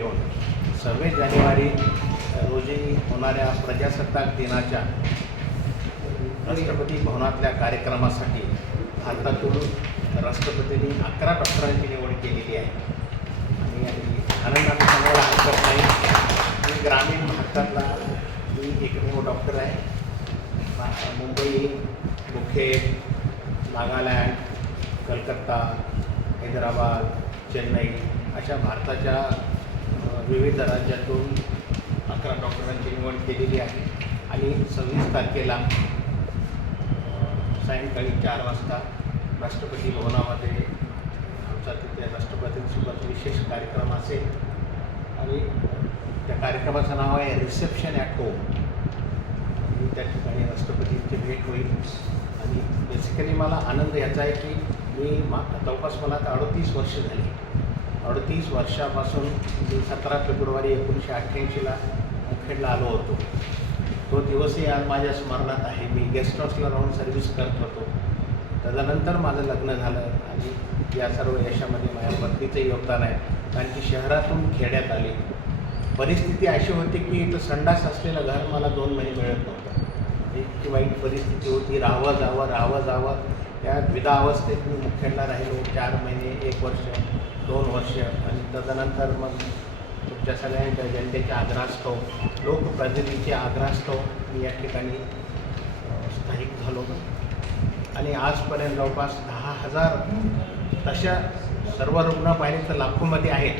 घेऊन 26 जानेवारी रोजी होणाऱ्या प्रजासत्ताक दिनाच्या राष्ट्रपती भवनातल्या कार्यक्रमासाठी भारतातून राष्ट्रपतींनी 11 डॉक्टरांची निवड केलेली आहे. आणि आनंदाने सांगायला हरकत नाही मी ग्रामीण भारतातला एकमेव डॉक्टर आहे. मुंबई, मुखेड, नागालँड, कलकत्ता, हैदराबाद, चेन्नई अशा भारताच्या विविध राज्यातून 11 डॉक्टरांची निवड केलेली आहे. आणि 26 तारखेला सायंकाळी 4 वाजता राष्ट्रपती भवनामध्ये आमचा तिथे राष्ट्रपतींसोबत विशेष कार्यक्रम असेल. आणि त्या कार्यक्रमाचं नाव आहे रिसेप्शन ॲट होम. त्या ठिकाणी राष्ट्रपतींची भेट होईल. आणि बेसिकली मला आनंद याचा आहे की मी जवळपास मला आता 38 वर्ष झाली. 38 वर्षापासून मी 17 फेब्रुवारी 1988ला मुखेडला आलो होतो. तो दिवसही आज माझ्या स्मरणात आहे. मी गेस्ट हाऊसला राहून सर्व्हिस करत होतो. त्याच्यानंतर माझं लग्न झालं आणि या सर्व यशामध्ये माझ्या पत्नीचं योगदान आहे. कारण की शहरातून खेड्यात आली. परिस्थिती अशी होती की इथं संडास असलेलं घर मला 2 महिने मिळत नव्हतं. इतकी वाईट परिस्थिती होती. राहावं जावं या द्विधावस्थेत मी मुखेडला राहिलो 4 महिने, 1 वर्ष, 2 वर्ष. आणि त्याच्यानंतर मग तुमच्या सगळ्यांच्या जनतेच्या आग्रहास्तव, लोकप्रतिनिधीच्या आग्रहास्तव मी या ठिकाणी स्थायिक झालो. आणि आजपर्यंत जवळपास 10,000 तशा सर्व रुग्ण पाहिले तर लाखोमध्ये आहेत.